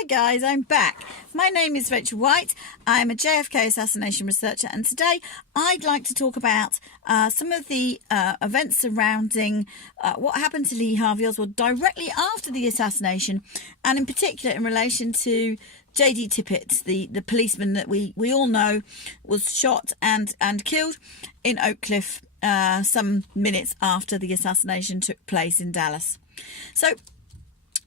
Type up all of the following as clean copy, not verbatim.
Hi guys, I'm back. My name is Rachel White. I'm a JFK assassination researcher, and today I'd like to talk about some of the events surrounding what happened to Lee Harvey Oswald directly after the assassination, and in particular in relation to J.D. Tippit, the policeman that we all know was shot and killed in Oak Cliff some minutes after the assassination took place in Dallas. So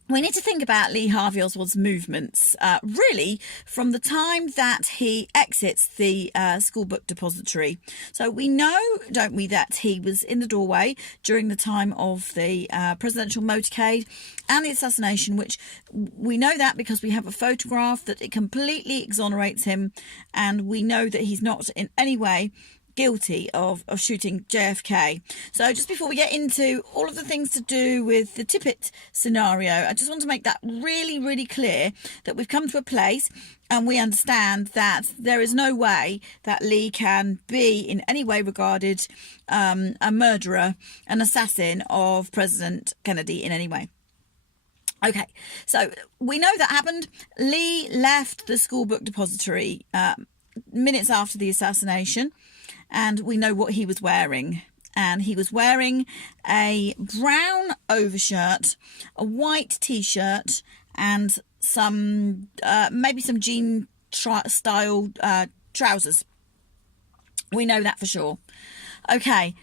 we need to think about Lee Harvey Oswald's movements, really, from the time that he exits the school book depository. So we know, don't we, that he was in the doorway during the time of the presidential motorcade and the assassination, which we know that because we have a photograph that it completely exonerates him, and we know that he's not in any way guilty of shooting JFK. So just before we get into all of the things to do with the Tippit scenario, I just want to make that really clear that we've come to a place and we understand that there is no way that Lee can be in any way regarded a murderer, an assassin of President Kennedy in any way. Okay, so we know that happened. Lee left the school book depository minutes after the assassination, and we know what he was wearing. And he was wearing a brown overshirt, a white t-shirt, and some maybe some jean style trousers. We know that for sure. Okay,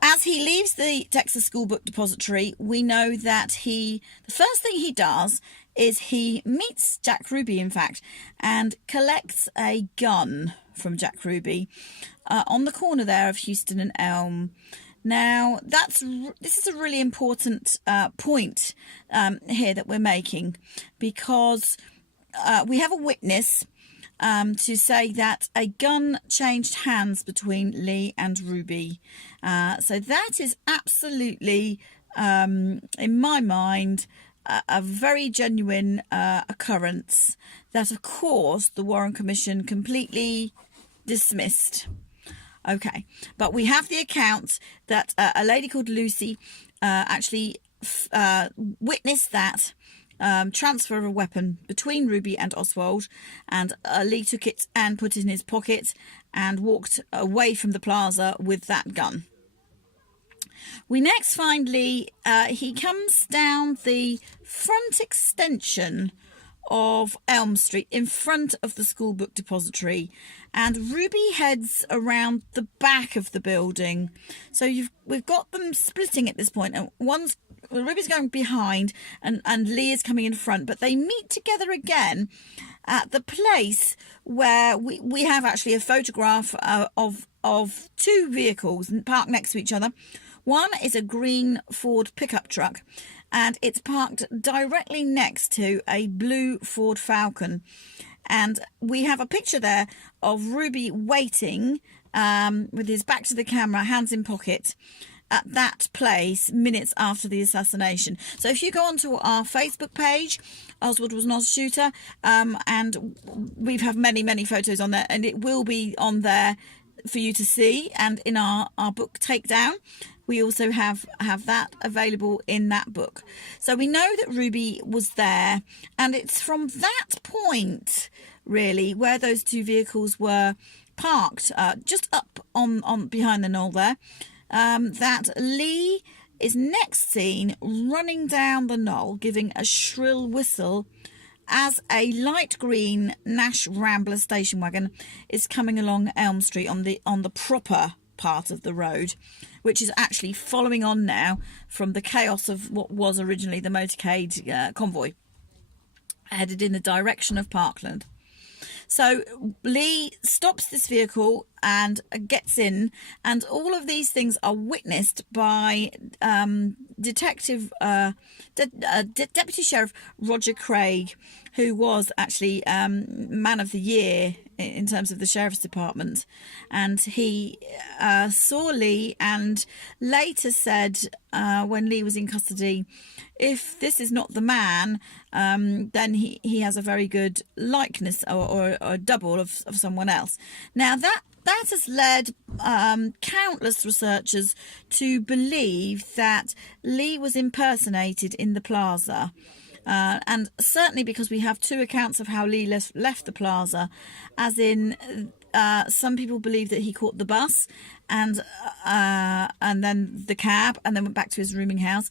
as he leaves the Texas School Book Depository, we know that the first thing he does is he meets Jack Ruby, in fact, and collects a gun from Jack Ruby on the corner there of Houston and Elm. Now, this is a really important point here that we're making, because we have a witness to say that a gun changed hands between Lee and Ruby. So that is absolutely, in my mind, a very genuine occurrence that, of course, the Warren Commission completely dismissed. Okay, but we have the account that a lady called Lucy actually witnessed that transfer of a weapon between Ruby and Oswald, and Lee took it and put it in his pocket and walked away from the plaza with that gun. We next find Lee, he comes down the front extension of Elm Street in front of the school book depository, and Ruby heads around the back of the building. So we've got them splitting at this point, and Ruby's going behind and Lee is coming in front, but they meet together again at the place where we have actually a photograph of two vehicles parked next to each other. One is a green Ford pickup truck, and it's parked directly next to a blue Ford Falcon. And we have a picture there of Ruby waiting with his back to the camera, hands in pocket, at that place minutes after the assassination. So if you go onto our Facebook page, Oswald Was Not a Shooter, and we have many photos on there, and it will be on there for you to see. And in our book Takedown, we also have that available in that book. So we know that Ruby was there, and it's from that point, really, where those two vehicles were parked, just up on behind the knoll there, that Lee is next seen running down the knoll, giving a shrill whistle as a light green Nash Rambler station wagon is coming along Elm Street on the proper part of the road, which is actually following on now from the chaos of what was originally the motorcade convoy, headed in the direction of Parkland. So Lee stops this vehicle and gets in, and all of these things are witnessed by Deputy Sheriff Roger Craig, who was actually Man of the Year in terms of the Sheriff's Department. And he saw Lee and later said, when Lee was in custody, if this is not the man, then he has a very good likeness or a double of someone else. Now that has led countless researchers to believe that Lee was impersonated in the plaza. And certainly because we have two accounts of how Lee left the plaza, as in some people believe that he caught the bus and then the cab and then went back to his rooming house,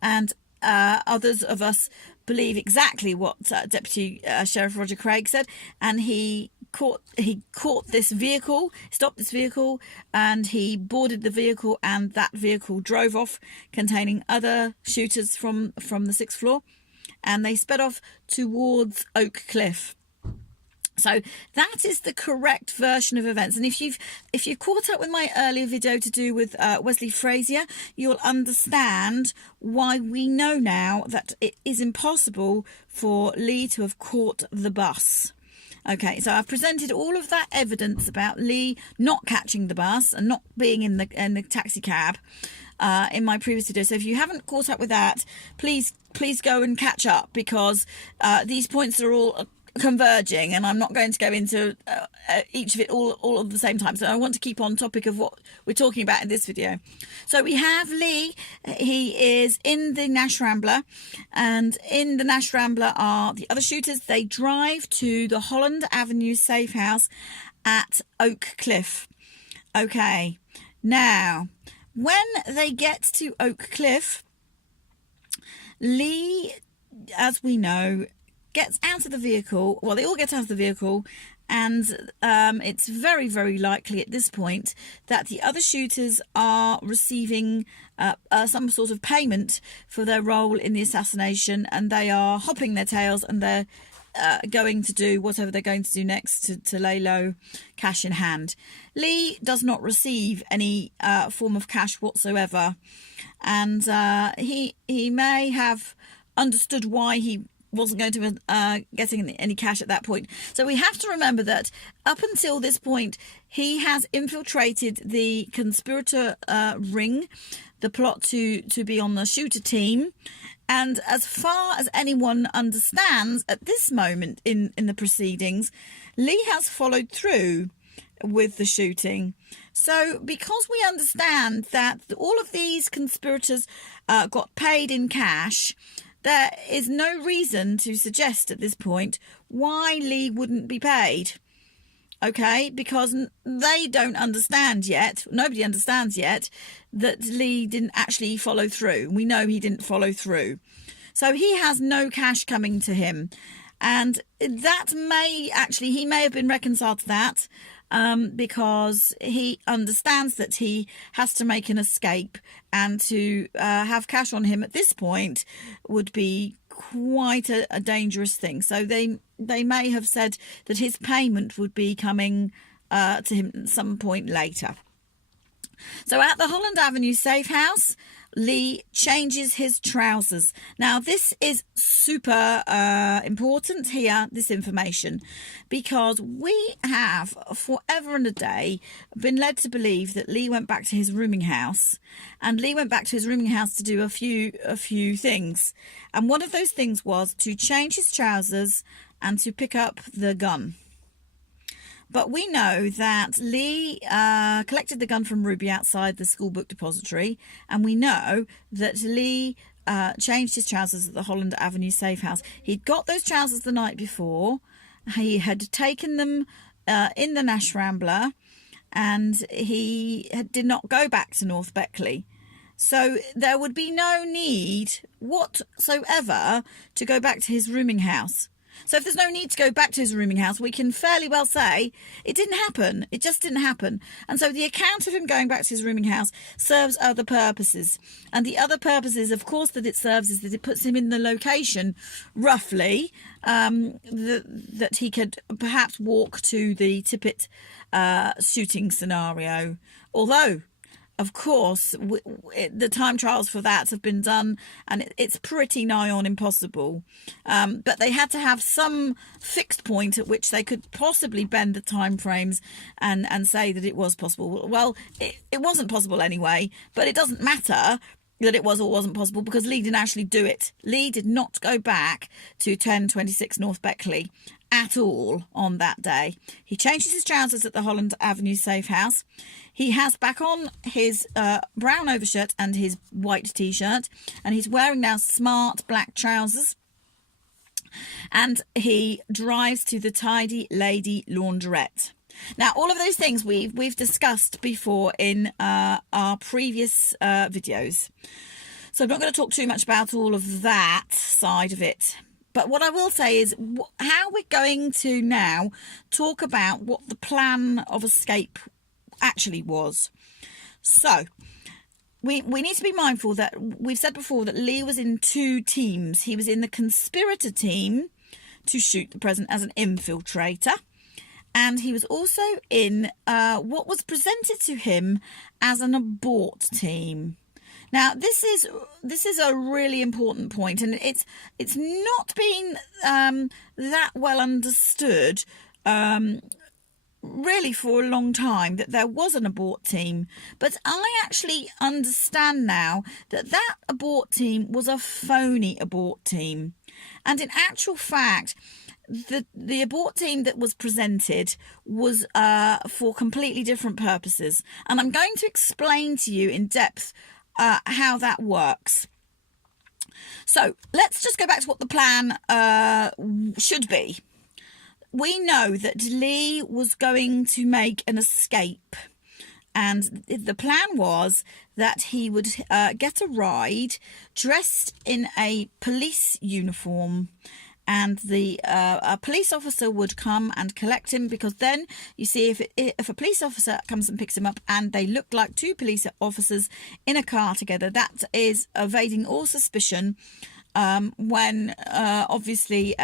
and others of us believe exactly what Deputy Sheriff Roger Craig said, and he caught this vehicle, stopped this vehicle, and he boarded the vehicle, and that vehicle drove off containing other shooters from the 6th floor, and they sped off towards Oak Cliff. So that is the correct version of events. And if you've caught up with my earlier video to do with Wesley Frazier, you'll understand why we know now that it is impossible for Lee to have caught the bus. Okay, so I've presented all of that evidence about Lee not catching the bus and not being in the taxi cab in my previous video. So if you haven't caught up with that, please go and catch up, because these points are all converging, and I'm not going to go into each of it all at the same time. So I want to keep on topic of what we're talking about in this video. So we have Lee. He is in the Nash Rambler, and in the Nash Rambler are the other shooters. They drive to the Holland Avenue safe house at Oak Cliff. Okay, now when they get to Oak Cliff, Lee, as we know, gets out of the vehicle. Well, they all get out of the vehicle, and it's very, very likely at this point that the other shooters are receiving some sort of payment for their role in the assassination, and they are hopping their tails, and they're going to do whatever they're going to do next to lay low, cash in hand. Lee does not receive any form of cash whatsoever, and he may have understood why he wasn't going to be getting any cash at that point. So we have to remember that up until this point, he has infiltrated the conspirator ring, the plot to be on the shooter team. And as far as anyone understands at this moment in the proceedings, Lee has followed through with the shooting. So because we understand that all of these conspirators got paid in cash, there is no reason to suggest at this point why Lee wouldn't be paid. Okay, because they don't understand yet, nobody understands yet, that Lee didn't actually follow through. We know he didn't follow through. So he has no cash coming to him. And that he may have been reconciled to that because he understands that he has to make an escape, and to have cash on him at this point would be quite a dangerous thing. So they may have said that his payment would be coming to him at some point later. So at the Holland Avenue safe house, Lee changes his trousers. Now, this is super important here, this information, because we have forever and a day been led to believe that Lee went back to his rooming house, and Lee went back to his rooming house to do a few things. And one of those things was to change his trousers and to pick up the gun. But we know that Lee collected the gun from Ruby outside the school book depository, and we know that Lee changed his trousers at the Holland Avenue safe house. He'd got those trousers the night before. He had taken them in the Nash Rambler, and he did not go back to North Beckley. So there would be no need whatsoever to go back to his rooming house. So if there's no need to go back to his rooming house, we can fairly well say it didn't happen. It just didn't happen. And so the account of him going back to his rooming house serves other purposes. And the other purposes, of course, that it serves is that it puts him in the location, roughly, that he could perhaps walk to the Tippit shooting scenario. Although, of course, the time trials for that have been done, and it's pretty nigh on impossible. But they had to have some fixed point at which they could possibly bend the time frames and say that it was possible. Well, it wasn't possible anyway, but it doesn't matter that it was or wasn't possible, because Lee didn't actually do it. Lee did not go back to 1026 North Beckley at all on that day. He changes his trousers at the Holland Avenue safe house. He has back on his brown overshirt and his white t-shirt, and he's wearing now smart black trousers. and he drives to the Tidy Lady Laundrette. Now, all of those things we've discussed before in our previous videos. So I'm not going to talk too much about all of that side of it. But what I will say is how we're going to now talk about what the plan of escape actually was. So we need to be mindful that we've said before that Lee was in two teams. He was in the conspirator team to shoot the president as an infiltrator. And he was also in what was presented to him as an abort team. Now, this is a really important point, and it's not been that well understood really for a long time that there was an abort team. But I actually understand now that that abort team was a phony abort team. And in actual fact, the abort team that was presented was for completely different purposes. And I'm going to explain to you in depth how that works. So let's just go back to what the plan should be. We know that Lee was going to make an escape, and the plan was that he would get a ride dressed in a police uniform, and a police officer would come and collect him, because then, you see, if a police officer comes and picks him up and they look like two police officers in a car together, that is evading all suspicion when obviously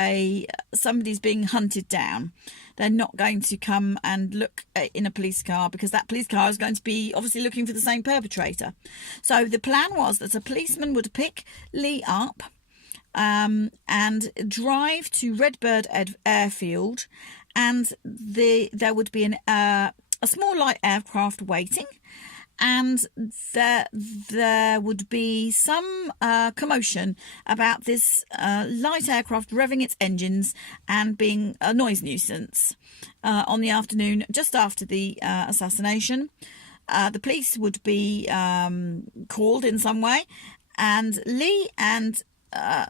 somebody's being hunted down. They're not going to come and look in a police car, because that police car is going to be obviously looking for the same perpetrator. So the plan was that a policeman would pick Lee up and drive to Redbird Airfield, and there would be a small light aircraft waiting, and there would be some commotion about this light aircraft revving its engines and being a noise nuisance on the afternoon just after the assassination. The police would be called in some way, and Lee and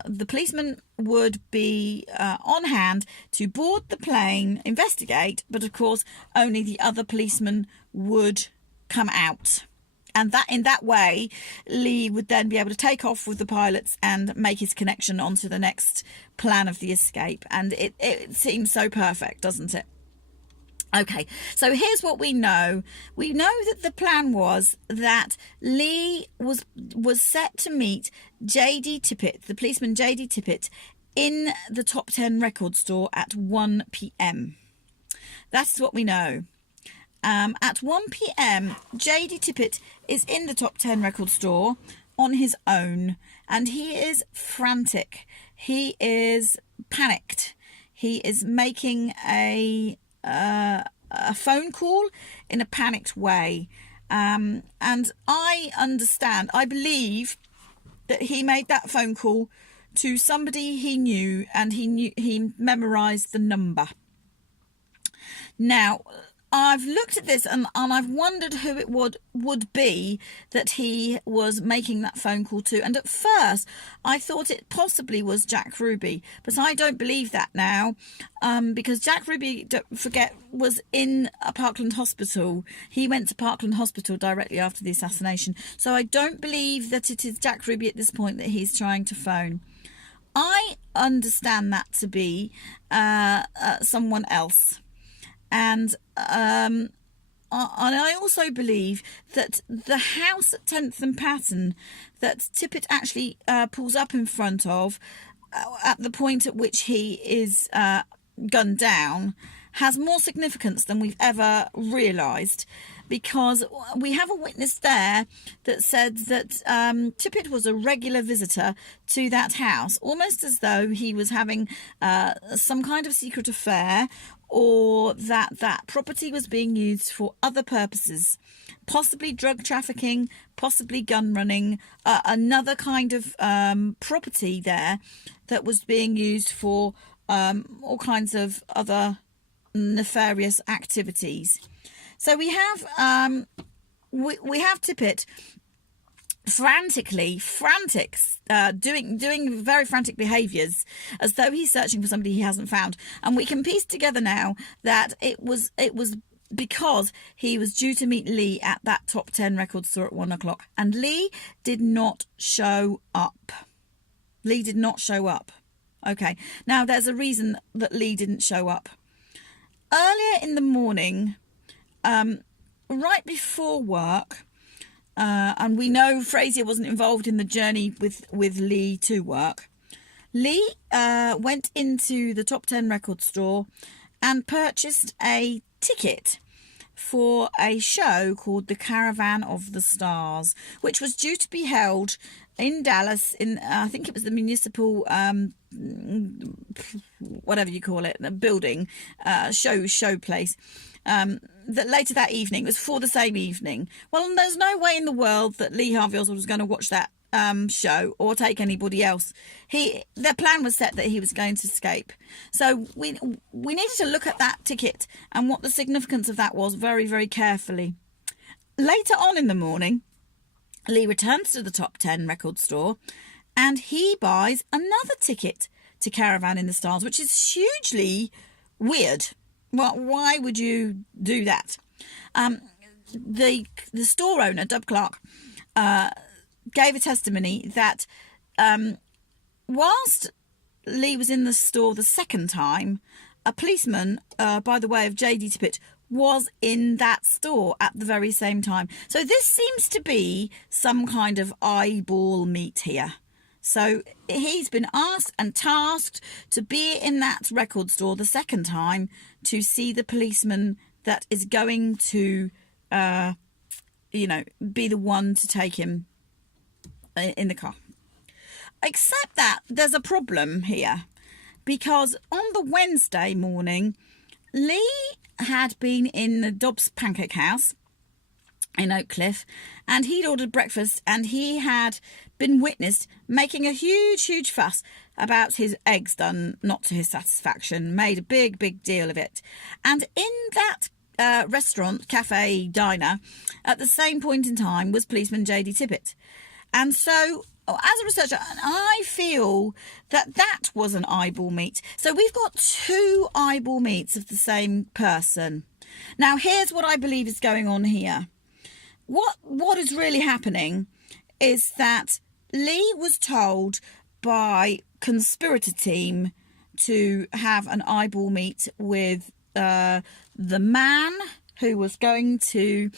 the policeman would be on hand to board the plane, investigate, but of course only the other policeman would come out. And that in that way, Lee would then be able to take off with the pilots and make his connection onto the next plan of the escape. And it seems so perfect, doesn't it? Okay, so here's what we know. We know that the plan was that Lee was set to meet J.D. Tippit, the policeman J.D. Tippit, in the Top 10 record store at 1 p.m. That's what we know. At 1 p.m, J.D. Tippit is in the Top 10 record store on his own, and he is frantic. He is panicked. He is making a phone call in a panicked way, and I believe that he made that phone call to somebody he knew, and he memorized the number. Now, I've looked at this and I've wondered who it would be that he was making that phone call to. And at first, I thought it possibly was Jack Ruby, but I don't believe that now, because Jack Ruby, don't forget, was in a Parkland hospital. He went to Parkland Hospital directly after the assassination. So I don't believe that it is Jack Ruby at this point that he's trying to phone. I understand that to be someone else. And I also believe that the house at 10th and Patton that Tippit actually pulls up in front of at the point at which he is gunned down has more significance than we've ever realised, because we have a witness there that said that Tippit was a regular visitor to that house, almost as though he was having some kind of secret affair, or that property was being used for other purposes, possibly drug trafficking, possibly gun running, another kind of property there that was being used for all kinds of other nefarious activities. So we have Tippit doing very frantic behaviours, as though he's searching for somebody he hasn't found. And we can piece together now that it was because he was due to meet Lee at that top 10 record store at 1 o'clock, and Lee did not show up. Okay, now there's a reason that Lee didn't show up. Earlier in the morning, right before work, and we know Frazier wasn't involved in the journey with Lee to work. Lee went into the top 10 record store and purchased a ticket for a show called The Caravan of the Stars, which was due to be held in Dallas in, I think it was the municipal, whatever you call it, the building, show place. That later that evening, it was for the same evening. Well, there's no way in the world that Lee Harvey Oswald was going to watch that show or take anybody else. Their plan was set that he was going to escape. So we needed to look at that ticket and what the significance of that was very, very carefully. Later on in the morning, Lee returns to the top 10 record store and he buys another ticket to Caravan in the Stars, which is hugely weird. Well, why would you do that? The store owner, Dub Clark, gave a testimony that whilst Lee was in the store the second time, a policeman, by the way of J.D. Tippit, was in that store at the very same time. So this seems to be some kind of eyeball meet here. So he's been asked and tasked to be in that record store the second time to see the policeman that is going to, be the one to take him in the car. Except that there's a problem here, because on the Wednesday morning, Lee had been in the Dobbs Pancake House in Oak Cliff, and he'd ordered breakfast, and he had been witnessed making a huge fuss about his eggs done not to his satisfaction, made a big deal of it. And in that restaurant, cafe, diner, at the same point in time was policeman J.D. Tippit. And so, as a researcher, I feel that that was an eyeball meet. So we've got two eyeball meets of the same person. Now, here's what I believe is going on here. What is really happening is that Lee was told by conspirator team to have an eyeball meet with the man who was going to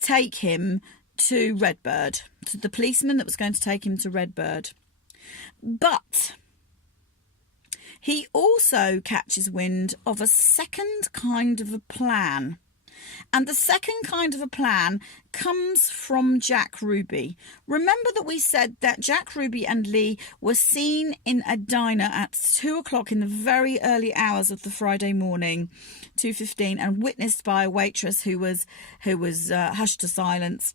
take him to Redbird, to the policeman that was going to take him to Redbird. But he also catches wind of a second kind of a plan. And the second kind of a plan comes from Jack Ruby. Remember that we said that Jack Ruby and Lee were seen in a diner at 2 o'clock in the very early hours of the Friday morning, 2:15, and witnessed by a waitress who was hushed to silence,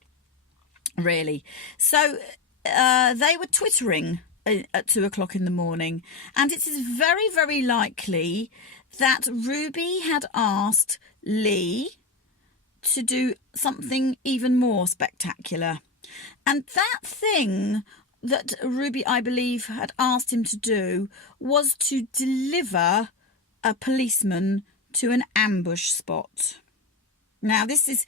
really. So they were twittering at 2 o'clock in the morning, and it is very, very likely that Ruby had asked Lee to do something even more spectacular. And that thing that Ruby, I believe, had asked him to do was to deliver a policeman to an ambush spot. Now, this is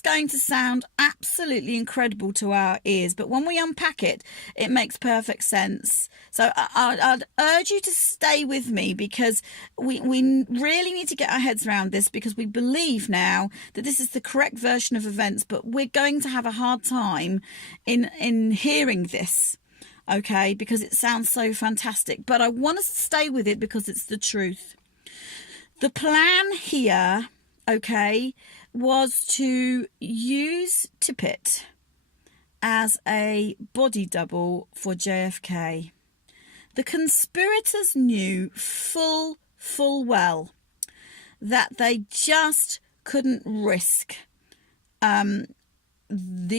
going to sound absolutely incredible to our ears, but when we unpack it, it makes perfect sense. So I'd urge you to stay with me, because we really need to get our heads around this, because we believe now that this is the correct version of events, but we're going to have a hard time in hearing this, okay, because it sounds so fantastic. But I want us to stay with it because it's the truth. The plan here, okay, was to use Tippit as a body double for JFK. The conspirators knew full well that they just couldn't risk the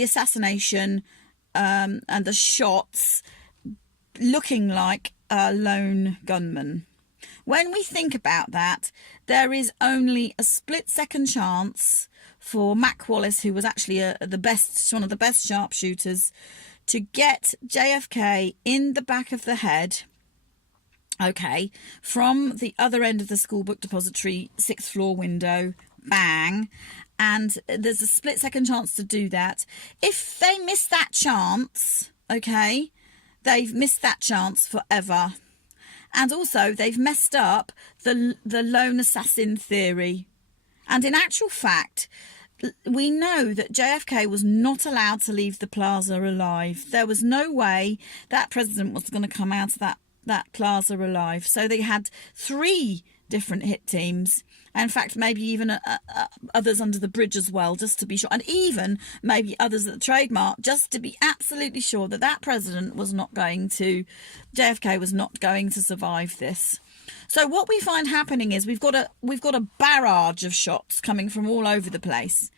assassination and the shots looking like a lone gunman. When we think about that, there is only a split-second chance for Mac Wallace, who was actually one of the best sharpshooters, to get JFK in the back of the head, okay, from the other end of the school book depository, 6th floor window, bang. And there's a split-second chance to do that. If they miss that chance, okay, they've missed that chance forever. And also, they've messed up the lone assassin theory. And in actual fact, we know that JFK was not allowed to leave the plaza alive. There was no way that president was going to come out of that plaza alive. So they had 3 different hit teams. In fact, maybe even others under the bridge as well, just to be sure. And even maybe others at the trademark, just to be absolutely sure that that president was not going to, JFK was not going to survive this. So what we find happening is we've got a barrage of shots coming from all over the place.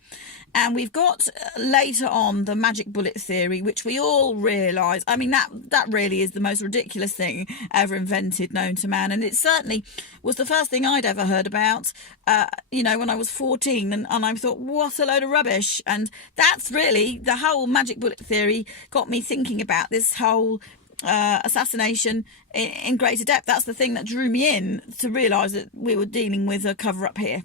And we've got later on the magic bullet theory, which we all realise. I mean, that really is the most ridiculous thing ever invented known to man. And it certainly was the first thing I'd ever heard about, when I was 14. And I thought, what a load of rubbish. And that's really the whole magic bullet theory got me thinking about this whole assassination in greater depth. That's the thing that drew me in to realise that we were dealing with a cover-up here.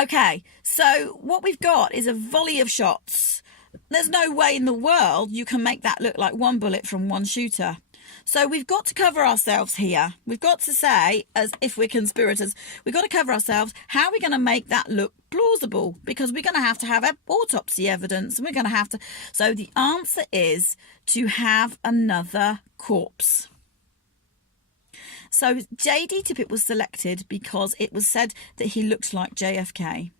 Okay, so what we've got is a volley of shots. There's no way in the world you can make that look like one bullet from one shooter. So we've got to cover ourselves here. We've got to say, as if we're conspirators, we've got to cover ourselves. How are we going to make that look plausible? Because we're going to have autopsy evidence. And we're going to have to. So the answer is to have another corpse. So J.D. Tippit was selected because it was said that he looked like JFK.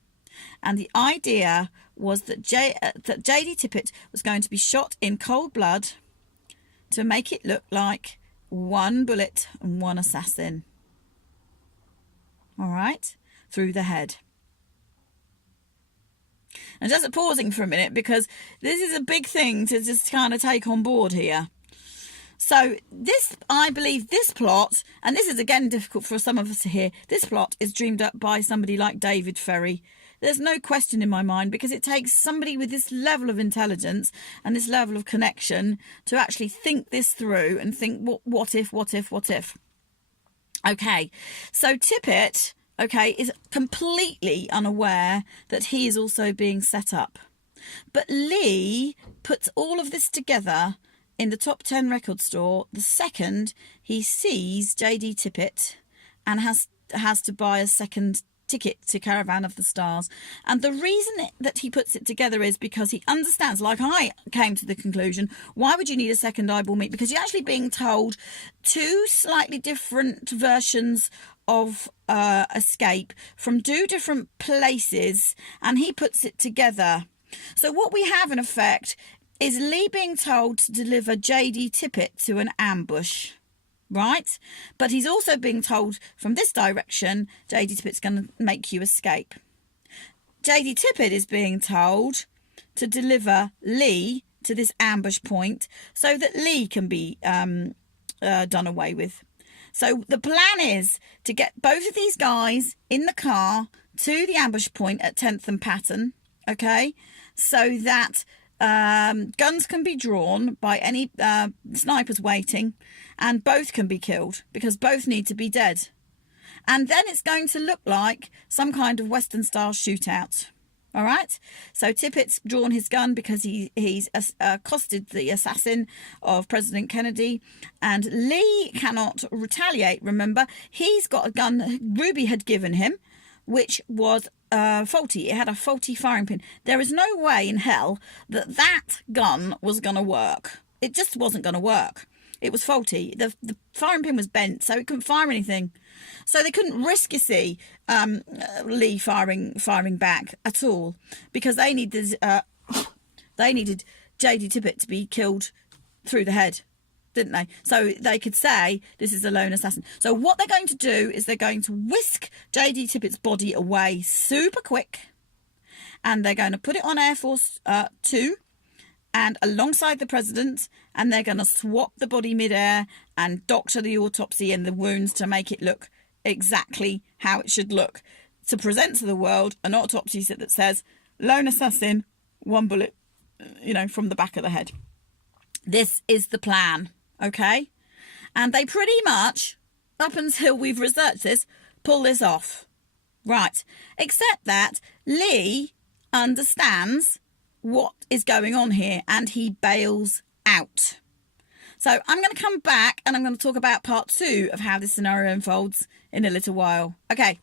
And the idea was that J.D. Tippit was going to be shot in cold blood to make it look like one bullet and one assassin. All right, through the head. And just pausing for a minute, because this is a big thing to just kind of take on board here. So this, I believe this plot, and this is again difficult for some of us to hear, this plot is dreamed up by somebody like David Ferry. There's no question in my mind, because it takes somebody with this level of intelligence and this level of connection to actually think this through and think, what if? Okay, so Tippit, okay, is completely unaware that he is also being set up. But Lee puts all of this together in the top 10 record store the second he sees J.D. Tippit and has to buy a second ticket to Caravan of the Stars. And the reason that he puts it together is because he understands, like I came to the conclusion, why would you need a second eyeball meet? Because you're actually being told 2 slightly different versions of escape from 2 different places, and he puts it together. So what we have in effect is Lee being told to deliver J.D. Tippit to an ambush, right? But he's also being told from this direction, J.D. Tippit's going to make you escape. J.D. Tippit is being told to deliver Lee to this ambush point so that Lee can be done away with. So the plan is to get both of these guys in the car to the ambush point at 10th and Patton, okay? So that guns can be drawn by any snipers waiting, and both can be killed because both need to be dead. And then it's going to look like some kind of Western style shootout. All right. So Tippit's drawn his gun because he's accosted the assassin of President Kennedy, and Lee cannot retaliate. Remember, he's got a gun Ruby had given him, which was faulty. It had a faulty firing pin. There is no way in hell that gun was going to work. It just wasn't going to work. It was faulty. The firing pin was bent, so it couldn't fire anything. So they couldn't risk, you see, Lee firing back at all, because they needed J.D. Tippit to be killed through the head, didn't they? So they could say this is a lone assassin. So what they're going to do is they're going to whisk J.D. Tippit's body away super quick, and they're going to put it on Air Force 2 and alongside the president, and they're going to swap the body midair and doctor the autopsy and the wounds to make it look exactly how it should look, to present to the world an autopsy that says lone assassin, one bullet, from the back of the head. This is the plan, okay? And they pretty much, up until we've researched this, pull this off. Right. Except that Lee understands what is going on here and he bails out. So I'm going to come back and I'm going to talk about part 2 of how this scenario unfolds in a little while. Okay.